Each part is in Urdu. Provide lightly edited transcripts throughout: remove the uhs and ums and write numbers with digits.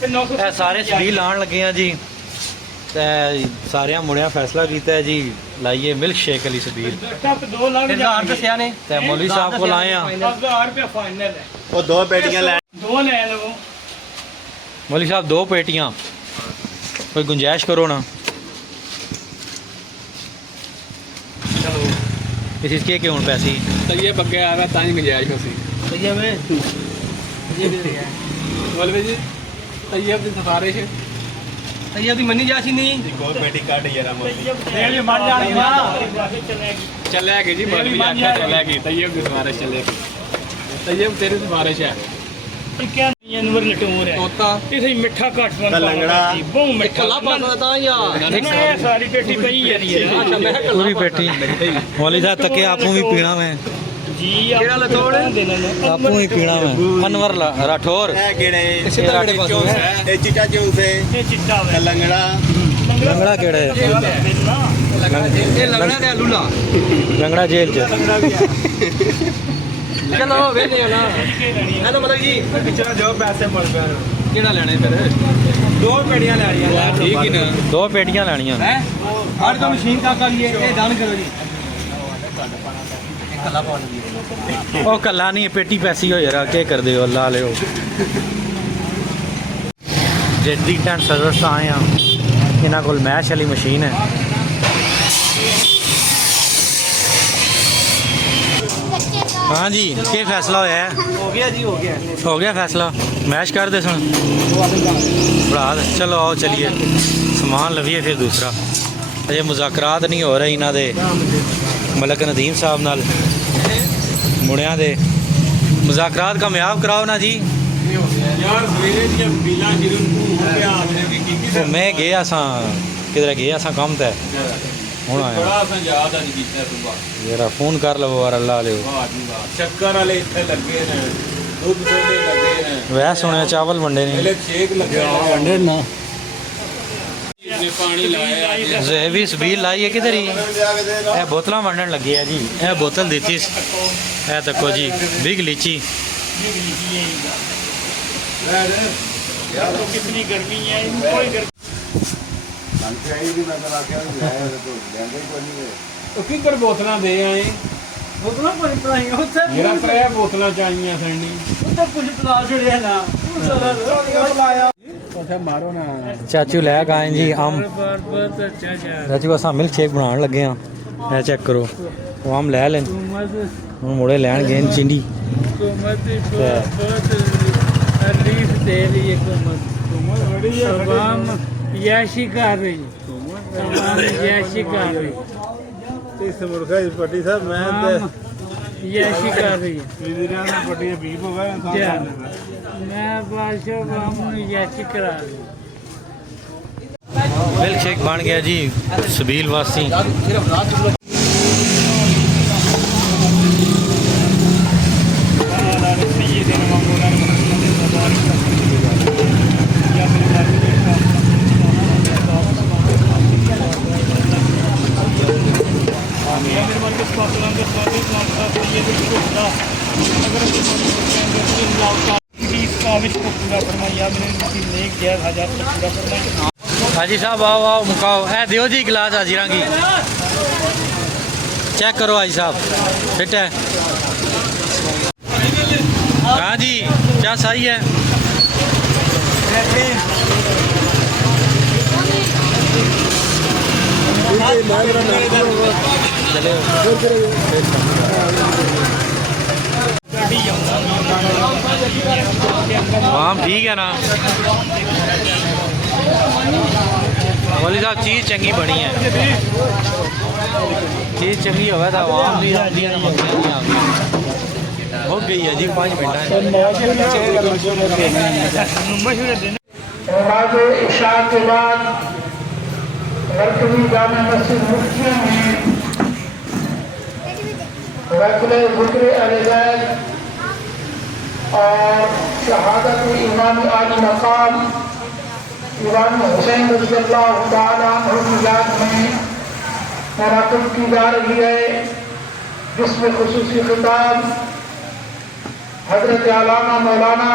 سارے سبیل لان لگے ہیں جی، سارے مڑیا فیصلہ کیتا ہے جی لائیے ملک شیک علی سبیل مولوی صاحب کو لائے ہیں وہ دو پیٹیاں لے مولوی صاحب 2 پیٹیاں، کوئی گنجائش کرو نا اس کے ہوں پیسے طیب اگے آ رہا تھی گنجائش سی مولوی جی طیب کی سفارش طیب کی منی جاسی نہیں بیٹی کٹ یار چلے گی جی مولوی آخیا چلے گی طیب کی سفارش چلے گی طیب تیری سفارش ہے میٹھا کٹ لنگڑا پوری پیٹی مولوی صاحب تکے آپ بھی پینا میں آپ بھی پینا میں انور راٹھور چٹا چوس ہے لنگڑا لنگڑا کیڑا ہے لنگڑا جیل چ چلو مطلب جی جو پیسے مل پہ کہڑا لینا پھر 2 پیٹیاں لینیاں ٹھیک ہی نا 2 پیٹیاں لینیاں ہر تو مشین کا کریے یہ ڈن کرو جی وہ کلا نہیں پیٹی پیسی ہو یار کیا کر دے اللہ لے جدی ٹینٹ سروس آئے ہیں یہاں کو میش والی مشین ہے ہاں جی کیا فیصلہ ہوا ہے ہو گیا فیصلہ میش کر دے سن بڑھا دے چلو آؤ چلیے سامان لویے پھر دوسرا اجے مذاکرات نہیں ہو رہے انہوں دے ملک ندیم صاحب نال مڑیاں دے مذاکرات کامیاب کراؤ نا جی میں گیا سا کدھر گیا سا کام تے ہوں آیا ذرا فون کر لو اور اللہ لو چکر والے اتنے لگے نے دودھ سوڈے لگے نے ویسے سنیا چاول ونڈے نے ملک شیک لگے ونڈے نا پانی لایا زہبی سبیل لائی ہے کدھر ہی یہ بوتلاں ونڈن لگی ہے جی یہ بوتل دیتی ہے تکو جی بگ لیچی کتنی گرمی ہے کوئی گرمی کدھر بوتل دے آئے میرا 3 بوتل چاہیے مارو نا چاچو لے کے آئے جی آم چاچو اصل ملک شیک بنا لگے ہاں یہ چیک کرو وہ آم لے لین ہوں مڑے لین گئے چنڈی یاشی کر رہی یاشی کر رہی پٹی صاحب میں یاشی کر رہی پٹی بیپ ہو گئے میں بادشاہ یاشی کرا رہی ملک شیک بن گیا جی سبیل واسی حاجی صاحب آؤ آؤ مکاؤ اے دیو جی گلاس حاجی کی چیک کرو حاجی صاحب فٹ ہے ہاں جی کیا صحیح ہے عوام ٹھیک ہے نا مولی صاحب چیز چنگی بنی ہے چیز چنگی ہوگا تو عوام بھی آتی ہے ہو گئی ہے جی 5 منٹ عشاء کے بعد مرکزی جامع مسجد مفتی میں رکن ذکر اہل بیت اور شہادت امام عالی مقام امام حسین رضی اللہ تعالیٰ عنہ کی یاد میں منعقد کی جا رہی ہے جس میں خصوصی خطاب حضرت علامہ مولانا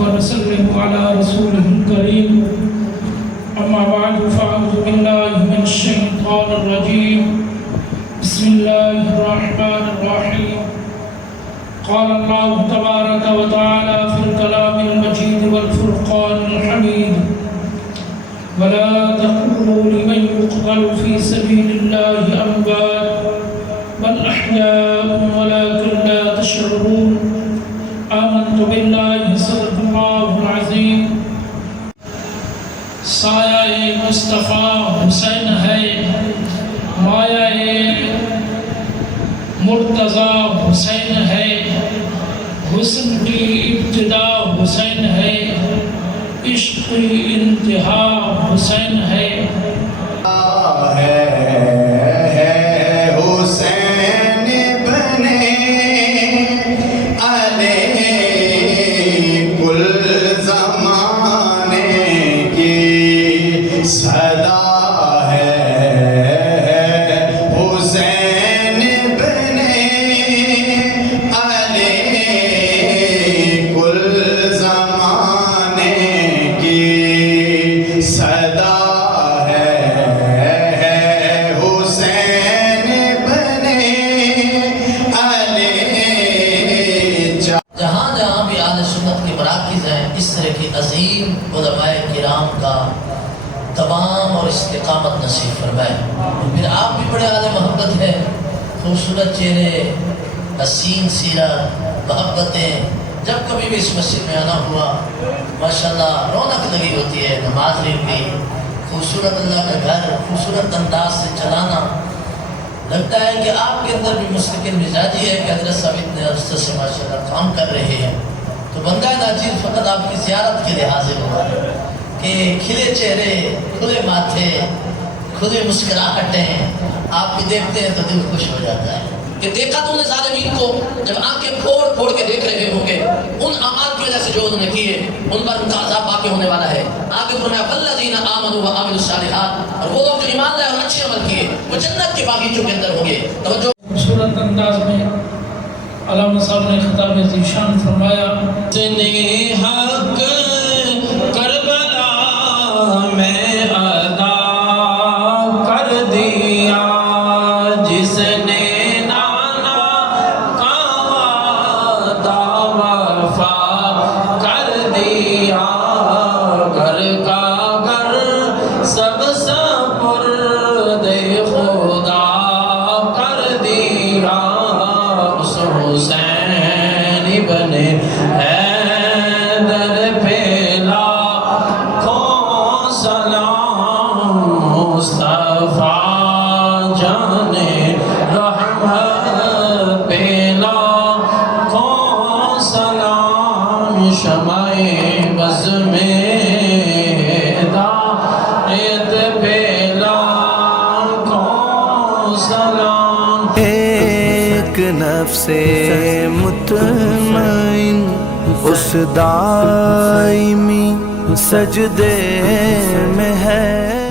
ونسلم على رسوله الكريم أما بعد فأعوذ بالله من الشيطان الرجيم بسم الله الرحمن الرحيم قال الله تبارك وتعالى في الكلام المجيد والفرقان الحميد ولا تقولوا لمن يقتل في سبيل الله أموات بل أحياء ولكن لا تشعرون آمنت بالله صدق الله العظيم سایہ مصطفیٰ حسین ہے مایہ مرتضیٰ حسین ہے حسن کی ابتدا حسین ہے عشق کی انتہا حسین ہے عظیم علماء کرام کا تمام اور استقامت نصیب فرمائے۔ پھر آپ بھی بڑے اعلی محبت ہے، خوبصورت چہرے، حسین سیرت، محبتیں، جب کبھی بھی اس مسجد میں آنا ہوا ماشاءاللہ رونق لگی ہوتی ہے، نماز ہوئی، خوبصورت اللہ کا گھر خوبصورت انداز سے چلانا، لگتا ہے کہ آپ کے اندر بھی مستقل مزاجی ہے کہ حضرت صاحب اتنے عرصے سے ماشاءاللہ کام کر رہے ہیں۔ تو بندہ ناچیز فقط آپ کی زیارت کے لیے حاضر ہوا کہ کھلے چہرے، کھلے ماتھے، کھلے مسکراہٹیں آپ بھی دیکھتے ہیں تو دل خوش ہو جاتا ہے کہ دیکھا تو نے ظالمین کو جب آنکھیں پھوڑ پھوڑ کے دیکھ رہے ہوں گے ان اعمال کی وجہ سے جو انہوں نے کیے ان پر ان کا عذاب واقع ہونے والا ہے۔ آگے فرمایا والذین آمنوا وعملوا الصالحات، اور وہ لوگ جو ایمان لائے اور اچھے عمل کیے وہ جنت کے باغیچوں کے اندر ہوں گے۔ توجہ خوبصورت انداز میں علامہ صاحب نے خطاب ذیشان فرمایا جتنے حق کربلا میں ادا کر دیا، جس نے نانا کا وعدہ وفا کر دیا، گھر کا گھر سب سپرد خدا کر دیا، حسین ابن حیدر پہ لاکھوں سلام، مصطفیٰ جان رحمت پہ لاکھوں سلام، شمع بز میں ہدایت پہ لاکھوں سلام۔ نفس مطمئن اس دائمی سجدے میں ہے۔